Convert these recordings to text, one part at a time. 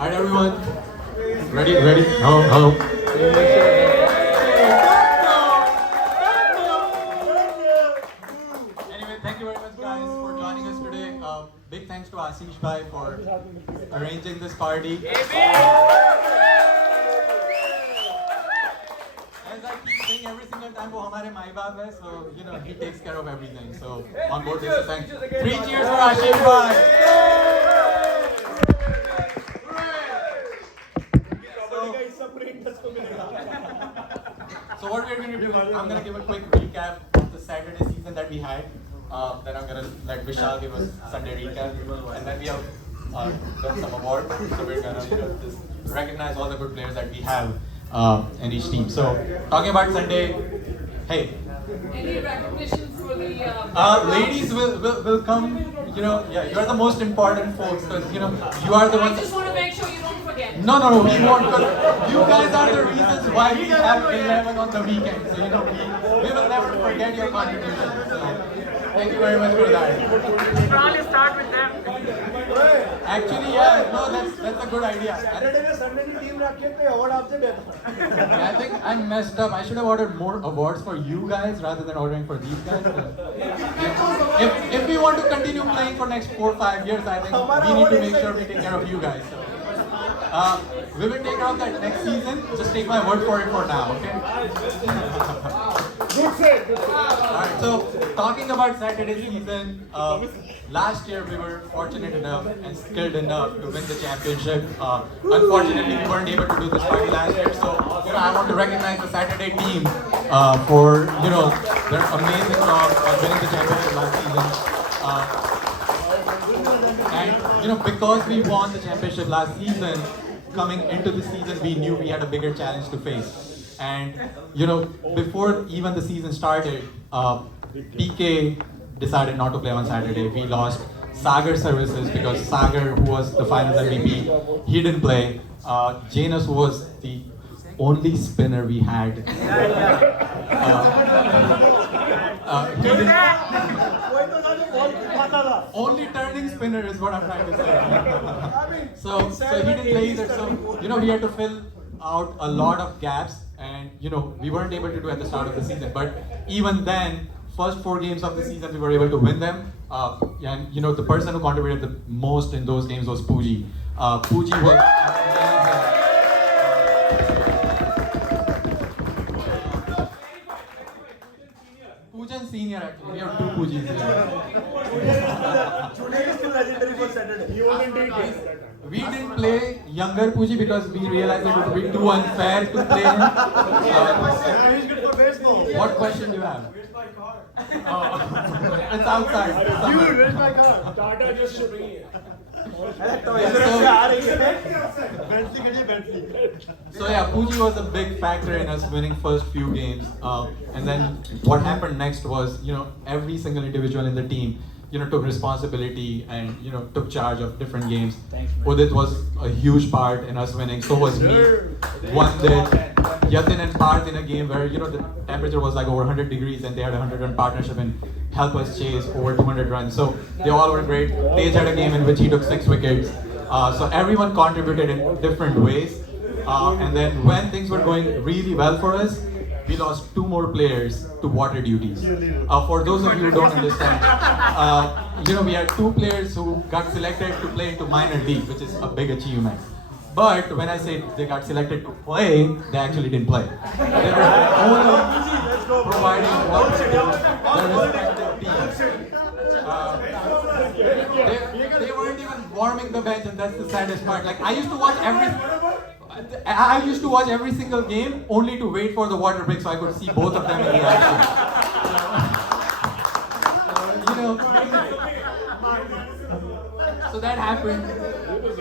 Alright, everyone. Ready? Ready? Hello, hello. Anyway, thank you very much, guys, for joining us today. Big thanks to Ashish Bhai for arranging this party. As I keep saying every single time, वो हमारे माई बाप है, so you know he takes care of everything. So on board this, thank. 3 cheers for Ashish Bhai. So what we're going to do, I'm going to give a quick recap of the Saturday season that we had. Then I'm going to let Vishal give us Sunday recap. And then we have done some awards. So we're going to just recognize all the good players that we have in each team. So talking about Sunday, hey. Any recognitions for the Ladies will come, you know, yeah, you're the most important folks because, you know, you are the I ones. just want to make sure you don't forget. No, we won't. Because you guys are the reasons why we have 11 on the weekend. So, you know, we will never forget your contribution. So, thank you very much for that. Probably start with them. Actually, yeah, no, that's a good idea. Saturday में Sunday की team रख के कोई award आपसे बेहतर I think I messed up. I should have ordered more awards for you guys rather than ordering for these guys. If we want to continue playing for next 4 or 5 years, I think we need to make sure we take care of you guys. So, we will take care of that next season. Just take my word for it for now, okay? Alright, so talking about Saturday season, last year we were fortunate enough and skilled enough to win the championship. Unfortunately, we weren't able to do this party last year, so you know I want to recognize the Saturday team for you know their amazing job winning the championship last season. And you know because we won the championship last season, coming into the season we knew we had a bigger challenge to face. And you know, before even the season started, PK decided not to play on Saturday. We lost Sagar services because Sagar, who was the finals MVP, he didn't play. Janus was the only spinner we had. He didn't, only turning spinner is what I'm trying to say. so he didn't play either. So you know, we had to fill out a lot of gaps. And you know, we weren't able to do at the start of the season. But even then, first 4 games of the season, we were able to win them. And you know, the person who contributed the most in those games was Pooji. Pooji was Poojan Senior actually. We have 2 Poojis here. Today is still legendary for Saturday. He wasn't doing this. We didn't play younger Pooji because we realized it would be too unfair to play him. He's good for baseball. What question do you have? Where's my car? It's outside. Dude, where's my car? Tata just shipping it. So yeah, Pooji was a big factor in us winning first few games. And then what happened next was, you know, every single individual in the team, you know, took responsibility and, you know, took charge of different games. Udit was a huge part in us winning. So was me. One did. Yatin and Parth in a game where, you know, the temperature was like over 100 degrees and they had a 100-run partnership and helped us chase over 200 runs. So they all were great. Tej had a game in which he took 6 wickets. So everyone contributed in different ways. And then when things were going really well for us, we lost 2 more players to water duties. For those of you who don't understand, you know, we had 2 players who got selected to play into minor league, which is a big achievement. But when I say they got selected to play, they actually didn't play. They were only providing work to their respective teams. They weren't even warming the bench, and that's the saddest part. Like I used to watch every single game only to wait for the water break so I could see both of them in the action. You know, so that happened,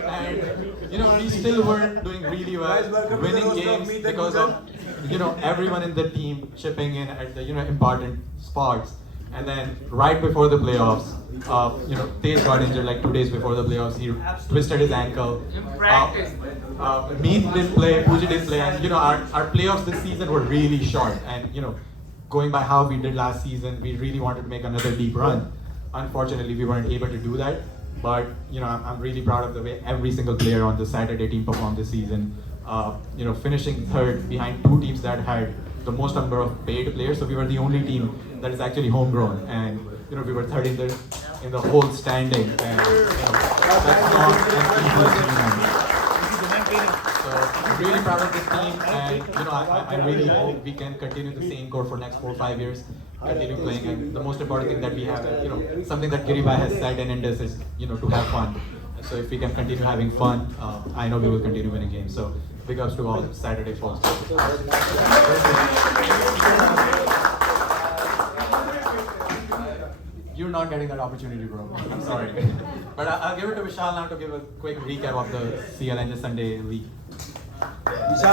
and you know we still were doing really well, winning games because of you know everyone in the team chipping in at the you know important spots. And then right before the playoffs, you know, Tej got injured like 2 days before the playoffs. He twisted his ankle. Meet didn't play, Pooji didn't play, and you know our playoffs this season were really short. And you know, going by how we did last season, we really wanted to make another deep run. Unfortunately, we weren't able to do that. But I'm really proud of the way every single player on the Saturday team performed this season. Finishing third behind two teams that had the most number of paid players. So we were the only team that is actually homegrown, and we were third in the whole standing. And that's not an easy achievement. So I'm really proud of this team, and I really hope we can continue the same core for next 4 or 5 years, continue playing. And the most important thing that we have, something that Giribai has said in Indus is, to have fun. So if we can continue having fun, I know we will continue winning games. So big ups to all Saturday folks. You're not getting that opportunity, bro. I'm sorry. But I'll give it to Vishal now to give a quick recap of the CL Indus Sunday League. Just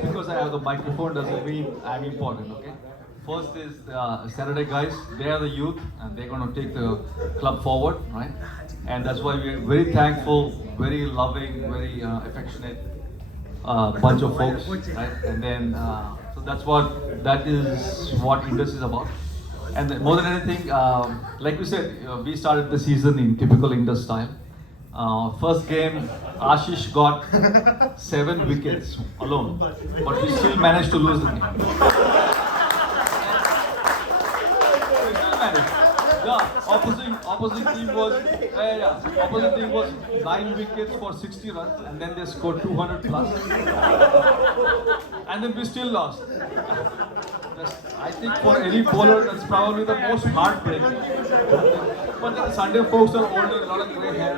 because I have the microphone doesn't mean I'm important, okay? First is Saturday guys, they are the youth and they're going to take the club forward, right? And that's why we're very thankful, very loving, very affectionate bunch of folks, right? And then, so that is what Indus is about. And then, more than anything, like we said, we started the season in typical Indus style. First game, Ashish got 7 wickets alone, but we still managed to lose the game. We still managed. Yeah, opposite team was 9 wickets for 60 runs, and then they scored 200 plus, and then we still lost. I think for any bowler, that's probably the most heartbreaking. But the Sunday folks are older, a lot of grey hair.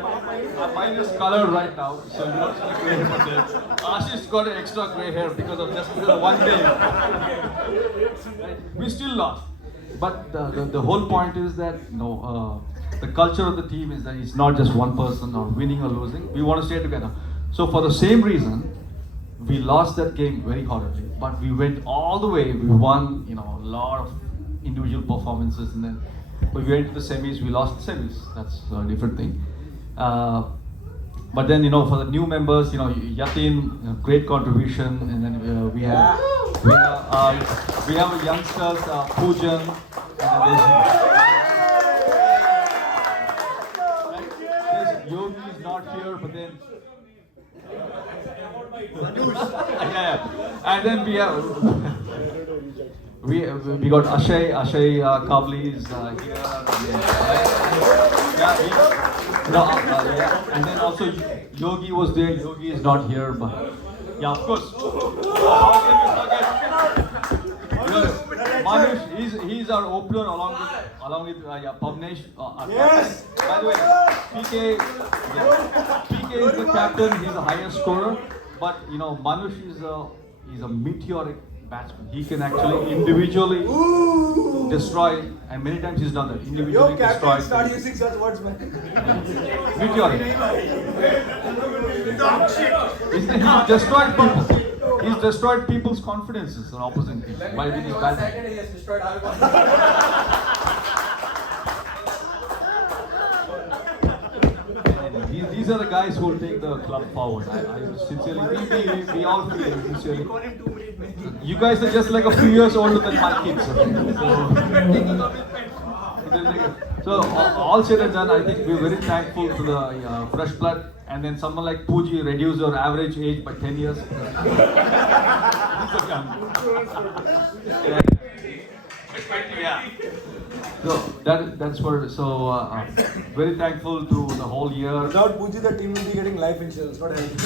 Mine is colored right now, so you don't see the grey hair. But Ashish got an extra grey hair because of one day. We still lost. But the whole point is that the culture of the team is that it's not just one person or winning or losing. We want to stay together. So for the same reason, we lost that game very horribly, but we went all the way. We won, a lot of individual performances, and then we went to the semis. We lost the semis. That's a different thing. But then, for the new members, Yatin, great contribution, and then we have youngsters, Poojan, and then Yogi is not here, but then. Yeah. And then we got Akshay Kavli is here. And then also Yogi was there. Yogi is not here, but yeah, of course. How can we forget? Manush, he's our opener along with Pavnesh. Yes. By the way, PK is the captain. He's the highest scorer. But Manush is a meteoric batsman. He can actually individually destroy, and many times he's done that. Individually Yo, destroy. captain, start using such words, man. Meteoric. He's destroyed people. He's destroyed people's confidences on opposing teams by with his batting. He has destroyed our These are the guys who will take the club forward. I sincerely, we all feel it, sincerely. You guys are just like a few years older than my kids. So all said and done, I think we're very thankful to the fresh blood. And then someone like Pooji reduced your average age by 10 years. These are young. Yeah. So that's for very thankful to the whole year. Without Pooji, the team will be getting life insurance, not anything.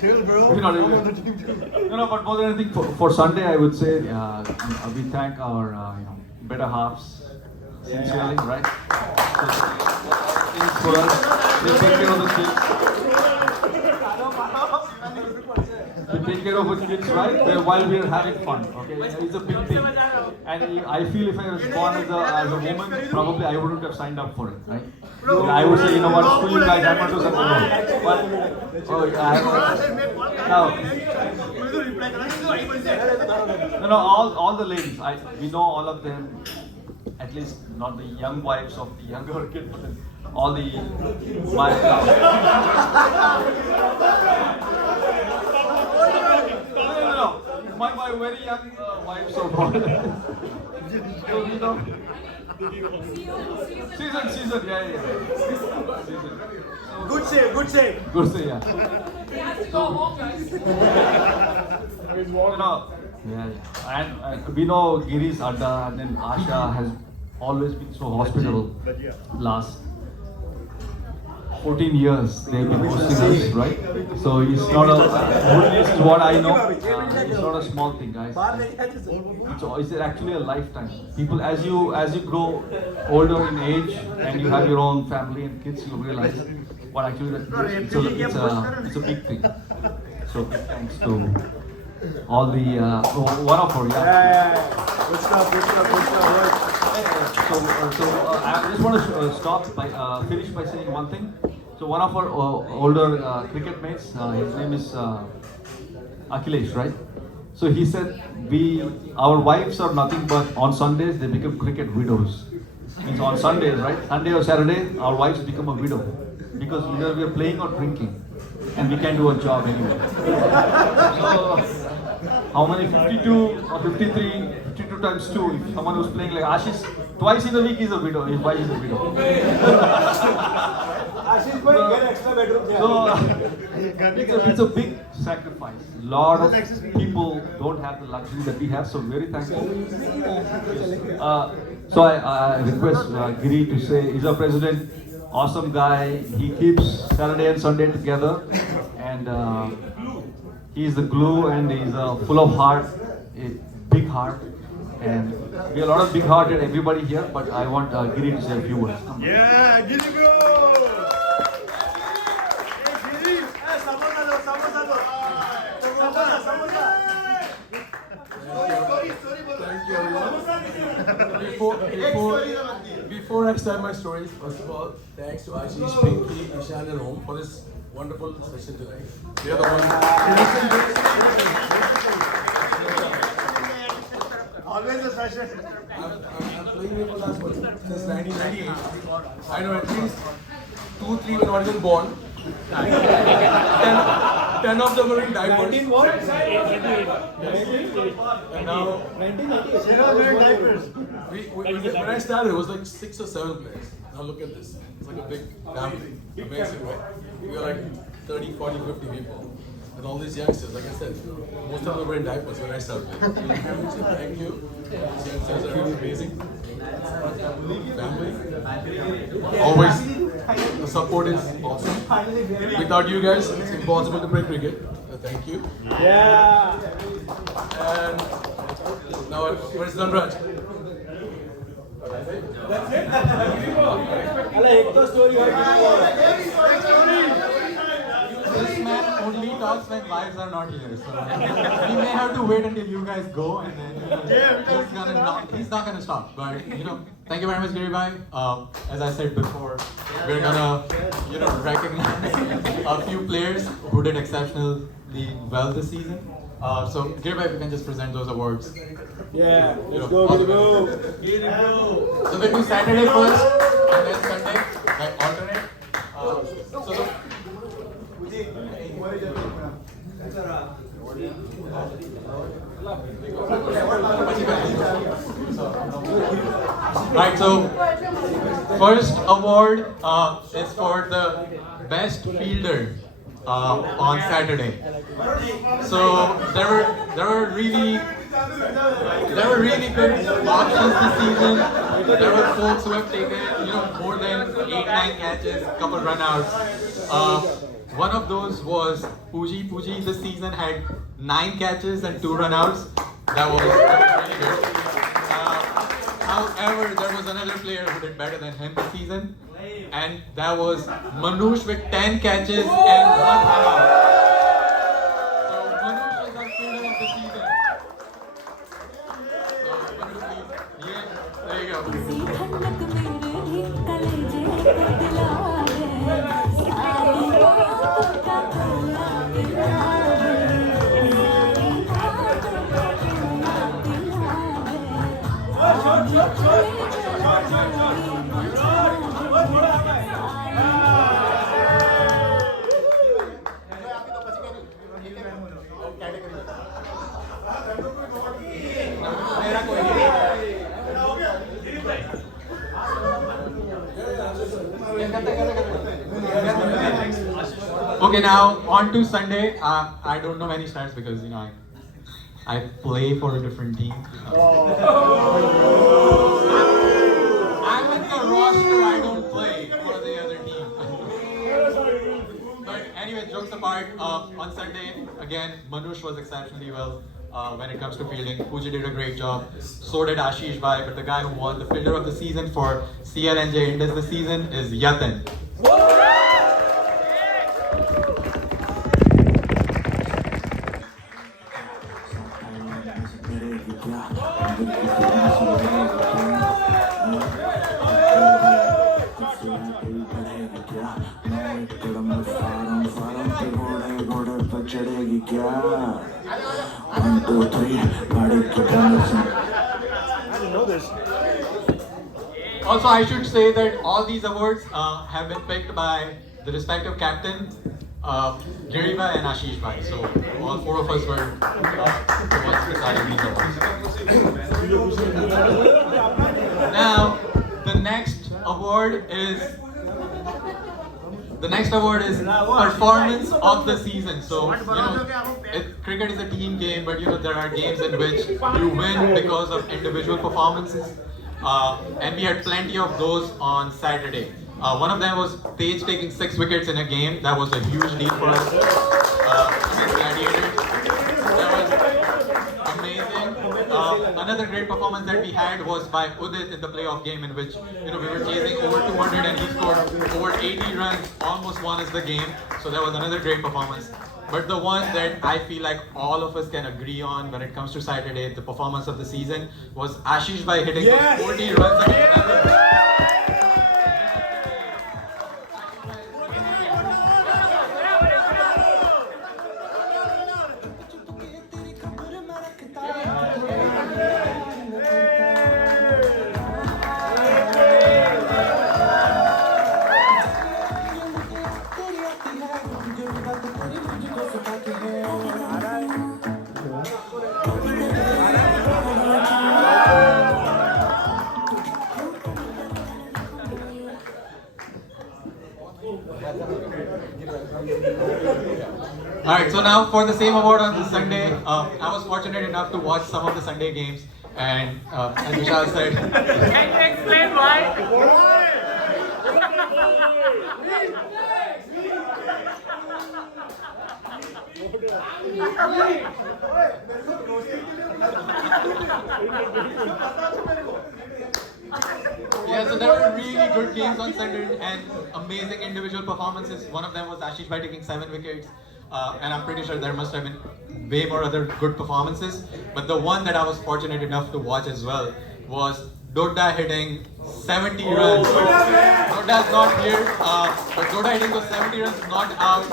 Chill, bro. No, but more than anything, for Sunday, I would say we thank our better halves sincerely, right? Things for us, they take care of the kids. They take care of the kids, right? While we are having fun. Okay, it's a big thing. And I feel if I was born as a woman, probably I wouldn't have signed up for it, right? I would say, what, screw you guys, I'm going to do something else. But, all the ladies, we know all of them, at least not the young wives of the younger kids, but all the, my very young wives of all. So, you know, season, yeah. Season. Good save, good save. Good say, yeah. He has to go home, guys. You know, and we know Giri's Adda and then Asha has always been so hospitable. Last 14 years they've been hosting us, right? So it's not it's what I know. It's not a small thing, guys. It's actually a lifetime. People, as you grow older in age and you have your own family and kids, you realize what actually it's a big thing. So big thanks to all the one of our Good stuff. I just want to finish by saying one thing. So one of our older cricket mates, his name is Akhilesh, right? So he said our wives are nothing but on Sundays they become cricket widows. Means on Sundays, right? Sunday or Saturday, our wives become a widow because we are playing or drinking, and we can't do a job anyway. So how many 52 or 53, 52 times 2, if someone who's playing like Ashish, twice in a week is a widow, his wife is a widow. Ashish bhai, get extra bedroom. So it's a big sacrifice. Lot of people don't have the luxury that we have, so very thankful. So I request Giri to say, he's our president, awesome guy. He keeps Saturday and Sunday together, and he is the glue, and he's full of heart, a big heart, and we have a lot of big hearted everybody here. But I want Giri to say a few words. Yeah, Giri bro. Hey Giri, samosa. Thank you, everyone. Before I start my stories, first of all, thanks to Ashish, Pinky, Ishan, and Om for this wonderful session tonight. They are the ones. Always a session. I'm playing here for last since 1998. I know at least 2-3 were not even born. 10 of them were in diapers. 19 what? And now, 1998. when I started, it was like 6 or 7 players. Now look at this. It's like a big family. Amazing, right? We are like 30, 40, 50 people. And all these youngsters, like I said, most of them were in diapers when I started. So thank you. These youngsters are amazing. Family. Always, the support is awesome. Without you guys, it's impossible to play cricket. Thank you. Yeah. And now, where's Dhanraj? This man only talks when wives are not here, so we may have to wait until you guys go, and then he's not gonna stop. But thank you very much, Giri bhai. As I said before, we're gonna recognize a few players who did exceptionally well this season. So Giri bhai, if you can just present those awards. Yeah, let's all go, the Giri best. bro. So we'll do Saturday first, and then Sunday, like alternate. Right, so first award is for the best fielder on Saturday. So there were really good options this season. There were folks who have taken more than 8-9 catches, couple runouts. One of those was Pooji. Pooji this season had 9 catches and 2 runouts. That was really good. However, there was another player who did better than him this season, and that was Manush with 10 catches and 1 runout. So Manush is our fielder of the season. So Manush, yeah, there you go. Okay, now on to Sunday. I don't know many stats because I play for a different team. I'm in the roster. I don't play for the other team. But anyway, jokes apart. On Sunday again, Manush was exceptionally well. When it comes to fielding, Pooja did a great job. So did Ashish Bhai. But the guy who won the fielder of the season for CLNJ Indies this season is Yatin. चढ़ेगी क्या 1 2 3 गाड़ी की I didn't know this. Also, I should say that all these awards have been picked by the respective captain, Giriba and Ashish Bhai. So all four of us were the ones deciding these awards. Now, the next award is performance of the season. So cricket is a team game, but there are games in which you win because of individual performances. And we had plenty of those on Saturday. One of them was Tej taking 6 wickets in a game. That was a huge deal for us against Gladiators. That was amazing. Another great performance that we had was by Udit in the playoff game, in which we were chasing over 200 and he scored over 80 runs, almost won us the game. So that was another great performance. But the one that I feel like all of us can agree on when it comes to Saturday, the performance of the season, was Ashish Bhai hitting those 40 runs against Alright, so now for the same award on the Sunday, I was fortunate enough to watch some of the Sunday games, and as Vishal said, Can you explain why? yeah, so there were really good games on Sunday and amazing individual performances. One of them was Ashish Bhai taking 7 wickets, and I'm pretty sure there must have been way more other good performances. But the one that I was fortunate enough to watch as well was Dodda hitting 70 runs. Dodda's not here, but Dodda hitting those 70 runs not out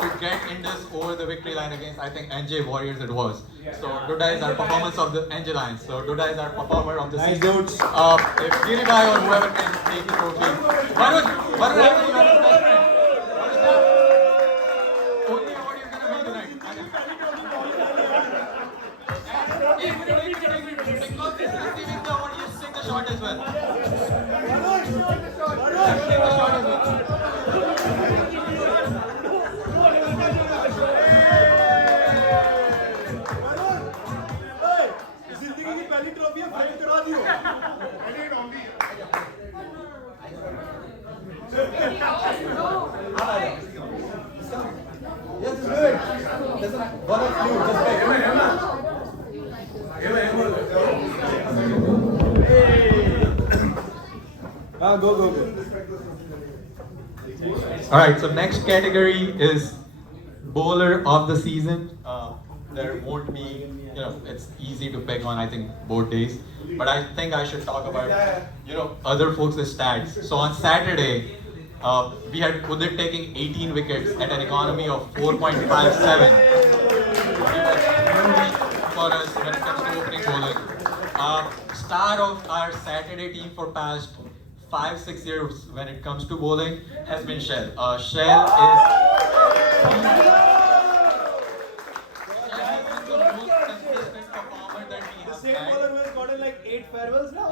to get Indus over the victory line against, I think, NJ Warriors it was. So Dodda is our performance of the NJ Lions. So Dodda is our performer of the Nice season. dudes. If Giribai or whoever can take the trophy. Varun, I know you are his best friend. What is that? Only award you're gonna win tonight. Because this is receiving the award, you sing the shot as well. Sing the shot as well. जिंदगी की पहली trophy है, fight करा दियो। Go. Alright, so next category is bowler of the season. There won't be, it's easy to pick on, I think, both days. But I think I should talk about, other folks' stats. So on Saturday, we had Udit taking 18 wickets at an economy of 4.57. For us when it comes to opening bowling. Star of our Saturday team for past 5-6 years when it comes to bowling has been Shell. Shell is the most consistent performer that we have Same had. bowler who has gotten like 8 farewells now.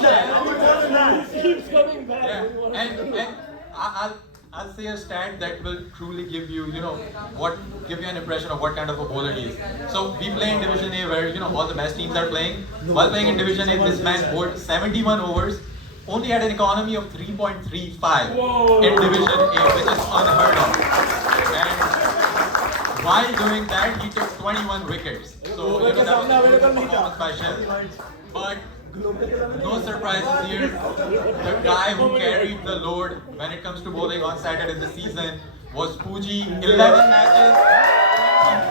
Shell Keeps coming back. I'll say a stat that will truly give you, give you an impression of what kind of a bowler he is. So we play in Division A where, all the best teams are playing. While playing in Division A, this man bowled 71 overs, only had an economy of 3.35 in Division A, which is unheard of. And while doing that, he took 21 wickets. So, that was a good performance by Shell. But no surprises here. The guy who carried the load when it comes to bowling on Saturday this season was Pooji. 11 matches,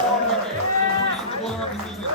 24 wickets. So Pooji is the bowler of the season.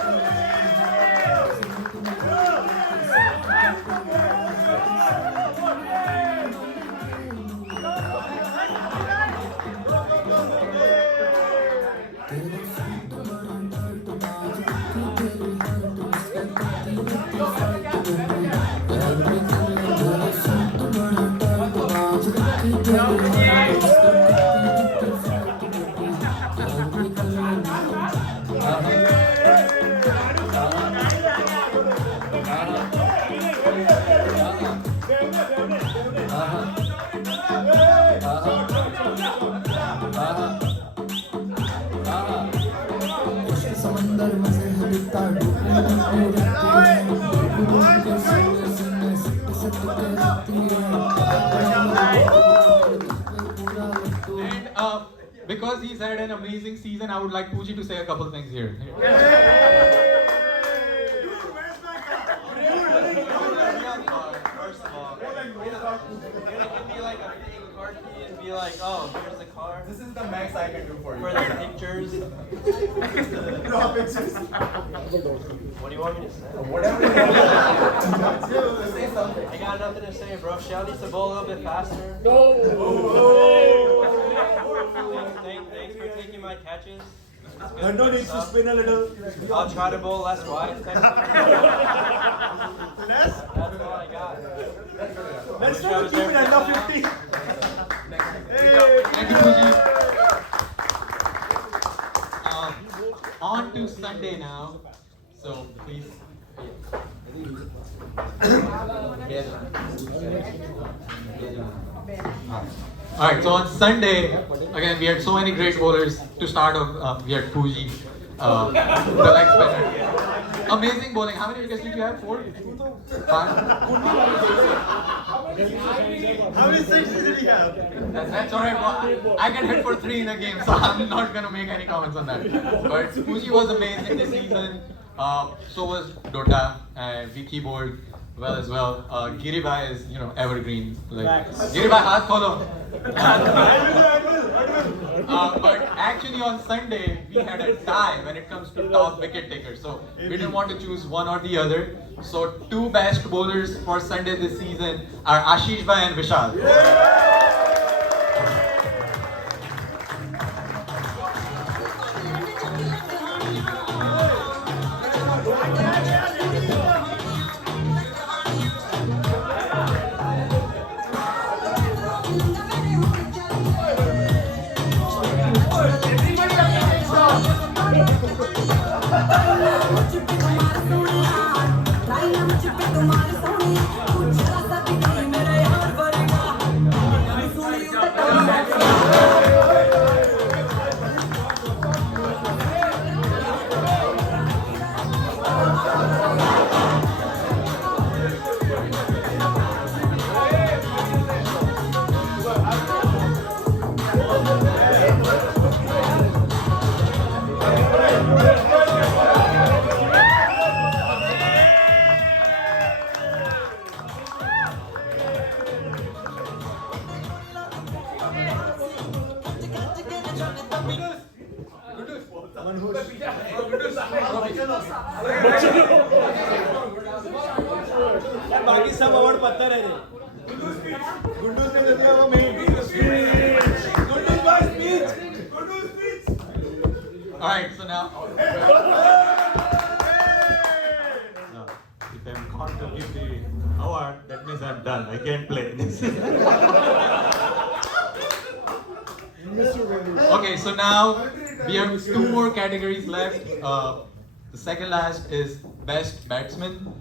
And because he's had an amazing season, I would like Pooji to say a couple things here. First of all, you're gonna give me like a fake card key and be like, oh, here's the car. This is the max I can do for you. For the pictures. What do you want me to say? Whatever you want. Say something. I got nothing to say, bro. Shell needs to bowl a little bit faster. No. Thanks for taking my catches. Hundo needs to spin a little. I'll try to bowl less wide. That's all I got. Let's try to keep it under 50. Thank you, Pooji. On to Sunday now. So please. Alright, so on Sunday, again, we had so many great bowlers. To start off, we had Pooji, the leg spinner. Amazing bowling. How many wickets did you have? 4? 5? How many sixes did he have? That's alright. I can hit for 3 in a game, so I'm not gonna make any comments on that. But Pooji was amazing this season. So was Dota and Vicky bowled well as well. Giribhai is, evergreen. Like Giribhai, haath kholo. But actually on Sunday we had a tie when it comes to top wicket takers. So we didn't want to choose one or the other. So 2 best bowlers for Sunday this season are Ashish Bhai and Vishal. बाकी सब award पत्थर है रे गुंडूस ने दे दिया वो main गुंडूस का speech Alright, so now if I'm caught to give the award, that means I'm done. I can't play this. Okay, so now we have 2 more categories left. The second last is best batsman.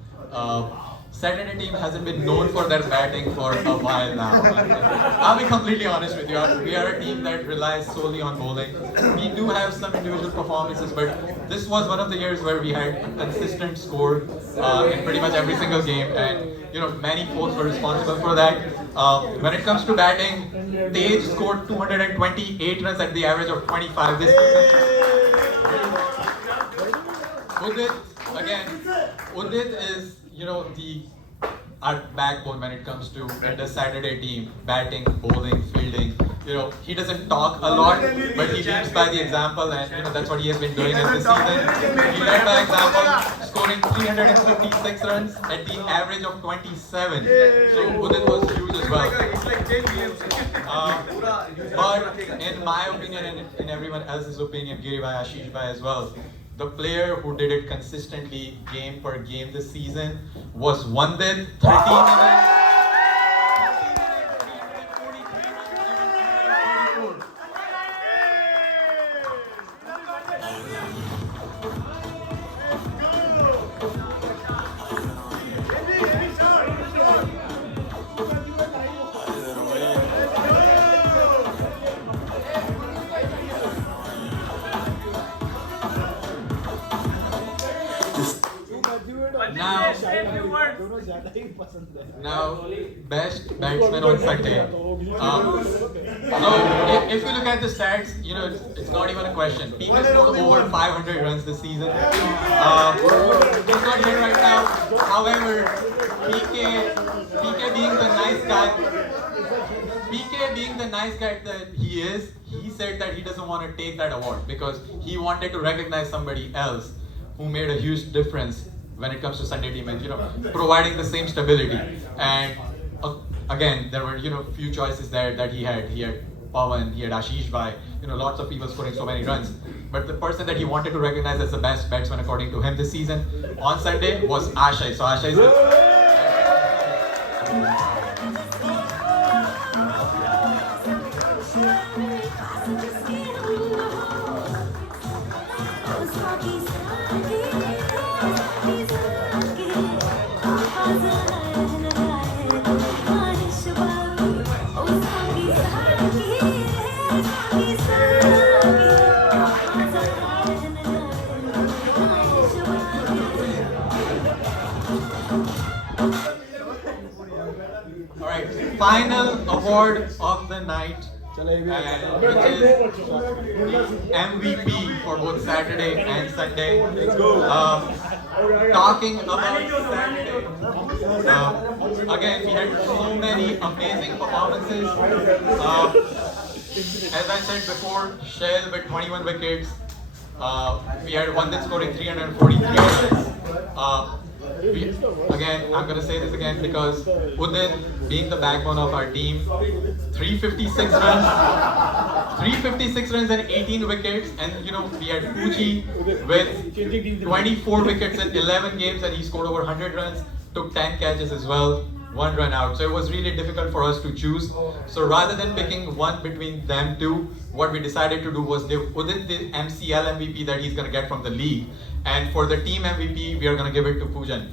Saturday team hasn't been known for their batting for a while now. I'll be completely honest with you. We are a team that relies solely on bowling. We do have some individual performances, but this was one of the years where we had a consistent score in pretty much every single game, and many folks were responsible for that. When it comes to batting, Tej scored 228 runs at the average of 25 this season. Udit is, our backbone when it comes to the Saturday team, batting, bowling, fielding. He doesn't talk a lot, but he leads by the example, and that's what he has been doing in this season. He led by example, scoring 356 runs at the average of 27. So Udit was huge as well. But in my opinion and in everyone else's opinion, Giri bhai, Ashish bhai as well, the player who did it consistently game per game this season was Vandit. 13 Now, best batsman on Sunday. So, if you look at the stats, it's not even a question. PK scored over 500 runs this season. He's not here right now. However, PK being the nice guy that he is, he said that he doesn't want to take that award because he wanted to recognize somebody else who made a huge difference when it comes to Sunday team and providing the same stability. And again, there were few choices there that he had. He had Pawan, he had Ashish bhai, lots of people scoring so many runs. But the person that he wanted to recognize as the best batsman according to him this season on Sunday was Ashay. So Ashay is final award of the night, which is MVP for both Saturday and Sunday. Talking about Saturday, again, we had so many amazing performances. As I said before, Shell with 21 wickets. We had one that's scoring 343 runs. Again, I'm going to say this again because Udit, being the backbone of our team, 356 runs and 18 wickets, and we had Fuji with 24 wickets in 11 games and he scored over 100 runs, took 10 catches as well, 1 run out. So it was really difficult for us to choose. So rather than picking one between them two, what we decided to do was give Udit the MCL MVP that he's going to get from the league. And for the team MVP, we are going to give it to Poojan.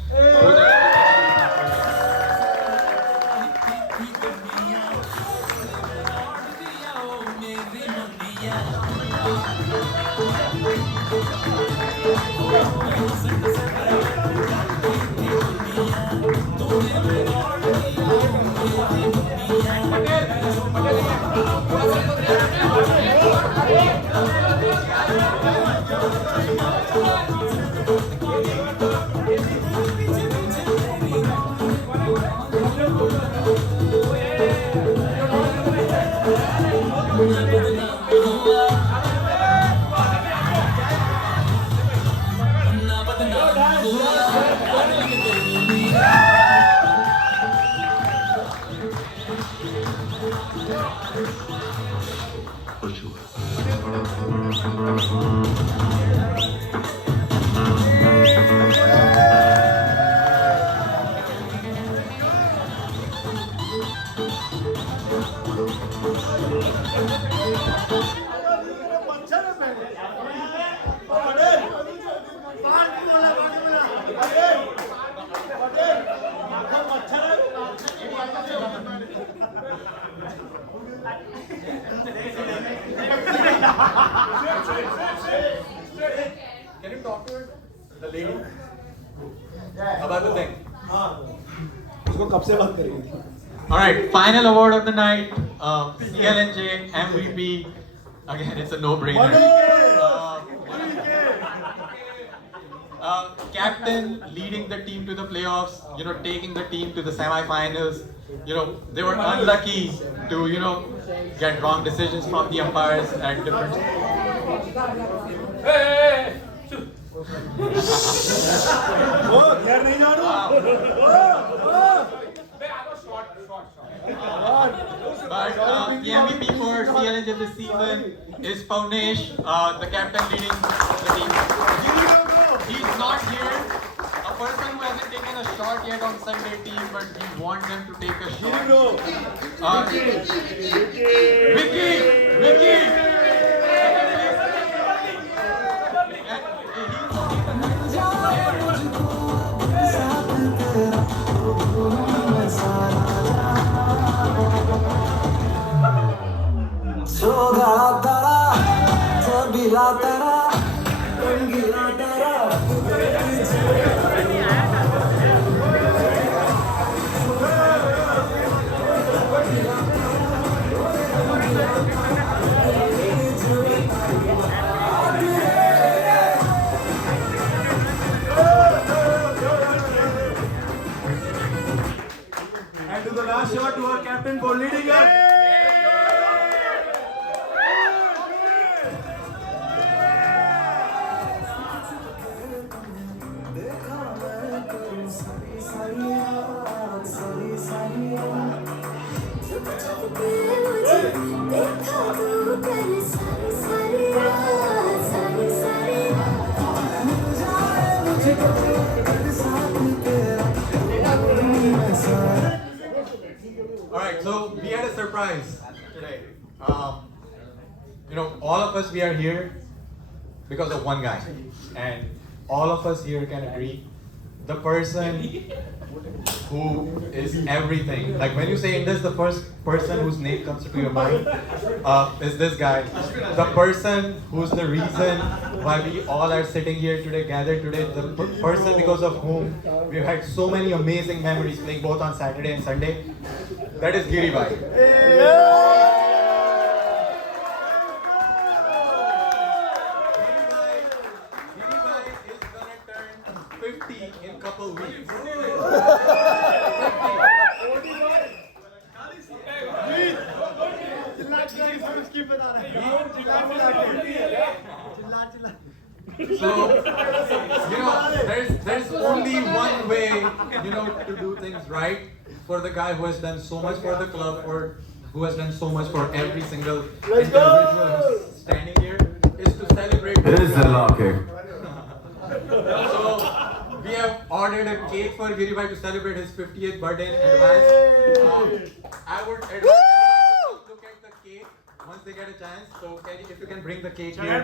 Can you talk to her? The lady? About the thing. उसको कब से बात करेंगे? Alright, final award of the night. CLNJ MVP. Again, it's a no-brainer. Captain leading the team to the playoffs, taking the team to the semi-finals. They were unlucky to, get wrong decisions from the umpires at different. यार नहीं जानो। But the MVP for CLNJ this season is Paunesh, the captain leading the team. He's not here. A person who hasn't taken a shot yet on Sunday team, but we want them to take a shot. Vicky! सोगा Tara चबीला Tara Rangeela Tara And to the last shot to our captain for leading us. Alright, so we had a surprise today. All of us, we are here because of one guy. And all of us here can agree. The person who is everything. Like when you say Indus, the first person whose name comes to your mind is this guy. The person who's the reason why we all are sitting here today, gathered today. The person because of whom we've had so many amazing memories playing both on Saturday and Sunday. That is Giri Bhai. Giri Bhai is gonna turn 50 in couple weeks. So, there's only one way, to do things right for the guy who has done so much for the club, or who has done so much for every single individual who's standing here, is to celebrate. It is a locker. So, we have ordered a cake for Giri Bhai to celebrate his 50th birthday in advance. I would advise everyone to look at the cake once they get a chance. So, if you can bring the cake here.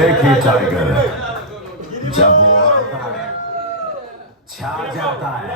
एक ही tiger जब वो आता है छा जाता है